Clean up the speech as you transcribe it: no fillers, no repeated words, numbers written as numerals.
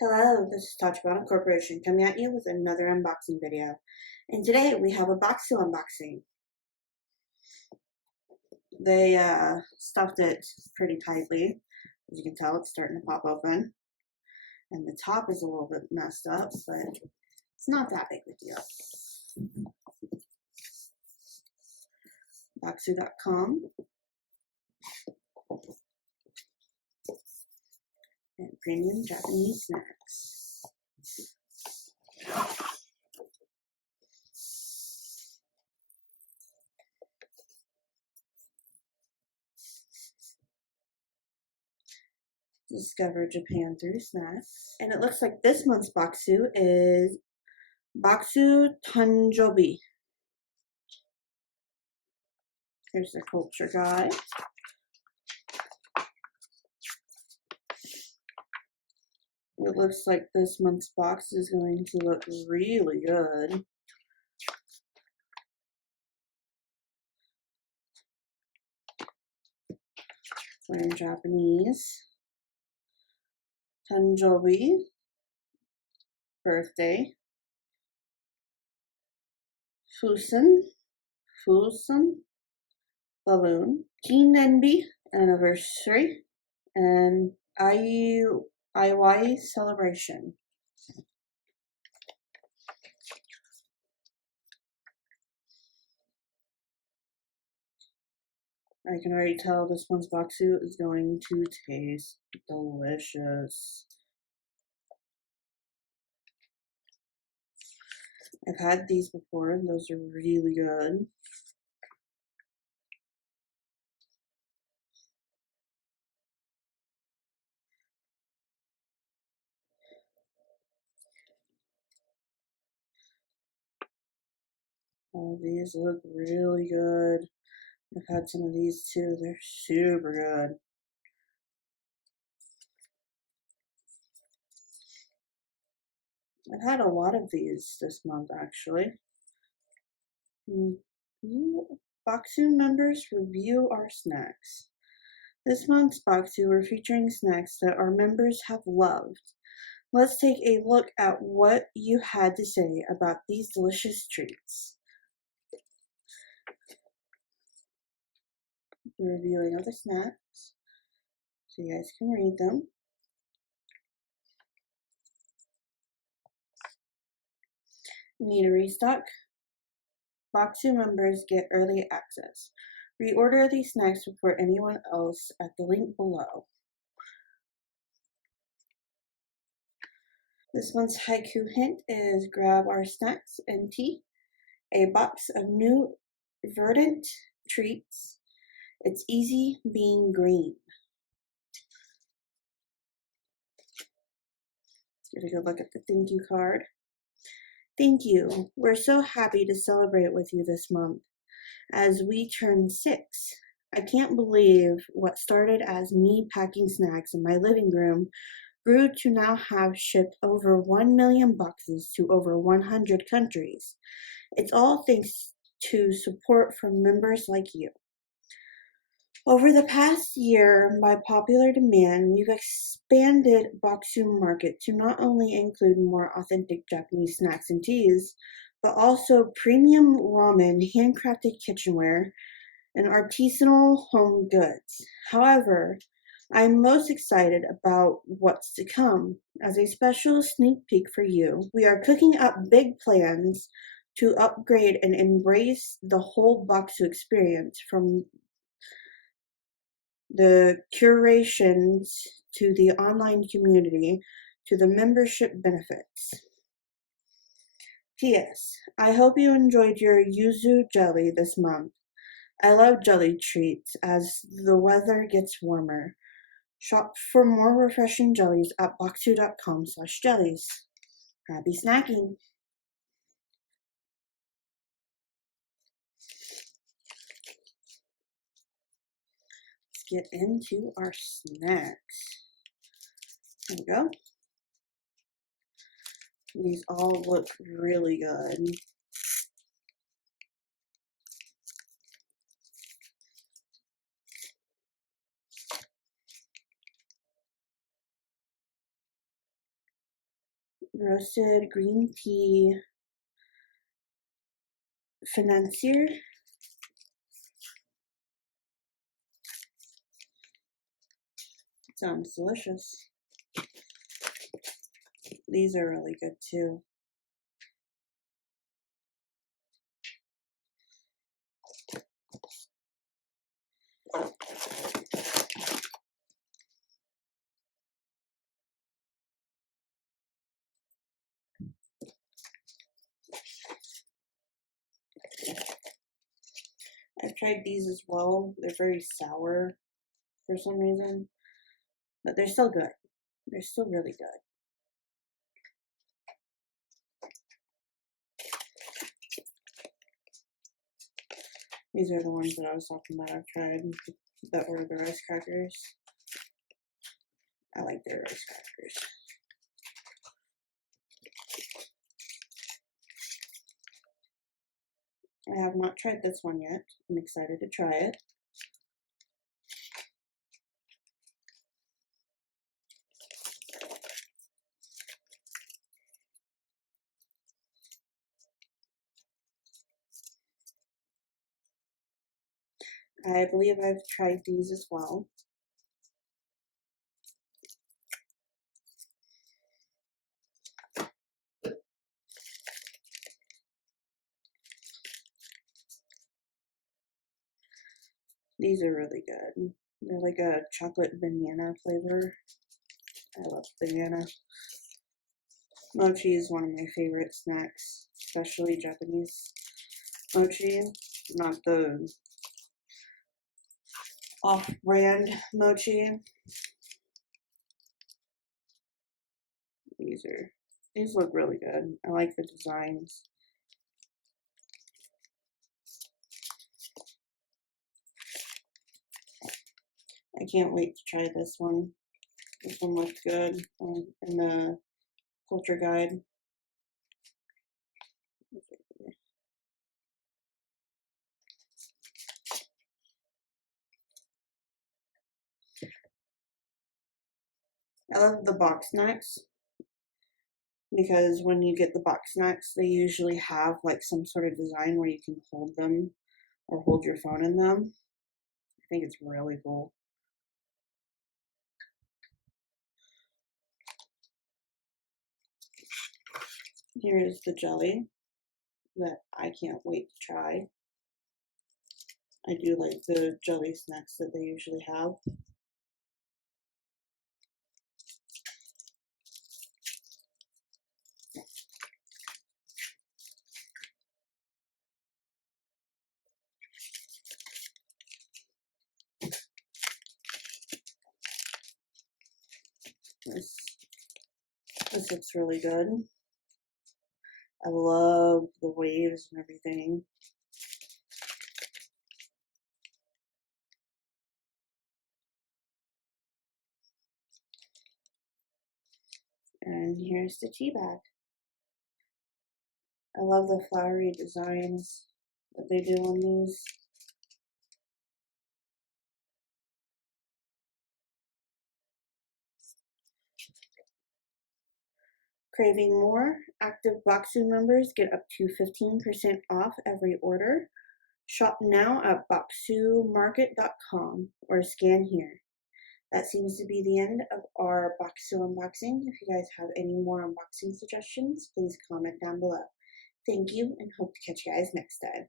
Hello, this is Tachibana Corporation coming at you with another unboxing video. And today we have a Bokksu unboxing. They stuffed it pretty tightly. As you can tell, it's starting to pop open. And the top is a little bit messed up, but it's not that big of a deal. Bokksu.com. And premium Japanese snacks. Discover Japan through snacks. And it looks like this month's Bokksu is Bokksu Tanjoubi. Here's the culture guide. It looks like this month's box is going to look really good. We're in Japanese. Tanjoubi, birthday. Fusen, balloon. Kinenbi, anniversary. And IY celebration. I can already tell this one's Bokksu is going to taste delicious. I've had these before and those are really good. All of these look really good. I've had some of these too. They're super good. I've had a lot of these this month actually. Bokksu members review our snacks. This month's Bokksu, we're featuring snacks that our members have loved. Let's take a look at what you had to say about these delicious treats. The reviewing of the snacks, so you guys can read them. Need a restock? Bokksu members get early access. Reorder these snacks before anyone else at the link below. This month's haiku hint is grab our snacks and tea. A box of new verdant treats. It's easy being green. Let's get a good look at the thank you card. Thank you. We're so happy to celebrate with you this month as we turn 6. I can't believe what started as me packing snacks in my living room grew to now have shipped over 1 million boxes to over 100 countries. It's all thanks to support from members like you. Over the past year, by popular demand, we've expanded Bokksu market to not only include more authentic Japanese snacks and teas, but also premium ramen, handcrafted kitchenware, and artisanal home goods. However, I'm most excited about what's to come. As a special sneak peek for you, we are cooking up big plans to upgrade and embrace the whole Bokksu experience, from the curations to the online community to the membership benefits. P.S. I hope you enjoyed your yuzu jelly this month. I love jelly treats as the weather gets warmer. Shop for more refreshing jellies at bokksu.com/jellies. Happy snacking! Let's get into our snacks. There we go. These all look really good. roasted green tea financier. Sounds delicious. These are really good too. I've tried these as well. They're very sour for some reason, but they're still good. They're still really good. These are the ones that I was talking about. I've tried that were the rice crackers. I like their rice crackers. I have not tried this one yet. I'm excited to try it. I believe I've tried these as well. These are really good. They're like a chocolate banana flavor. I love banana. Mochi is one of my favorite snacks, especially Japanese mochi, not the off-brand mochi. These look really good. I like the designs. I can't wait to try this one. This one looks good in the culture guide. I love the box snacks because when you get the box snacks, they usually have like some sort of design where you can hold them or hold your phone in them. I think it's really cool. Here's the jelly that I can't wait to try. I do like the jelly snacks that they usually have. This looks really good. I love the waves and everything. And here's the tea bag. I love the flowery designs that they do on these. Craving more? Active Bokksu members get up to 15% off every order. Shop now at bokksumarket.com or scan here. That seems to be the end of our Bokksu unboxing. If you guys have any more unboxing suggestions, please comment down below. Thank you and hope to catch you guys next time.